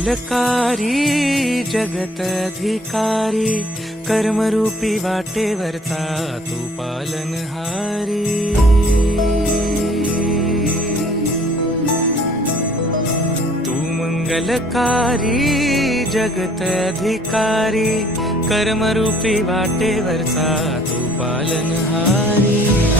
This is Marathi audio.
मंगलकारी जगत अधिकारी, कर्मरूपी वाटेवरचा तू पालनहारी। तू मंगलकारी जगत अधिकारी, कर्मरूपी वाटेवरचा तू पालनहारी।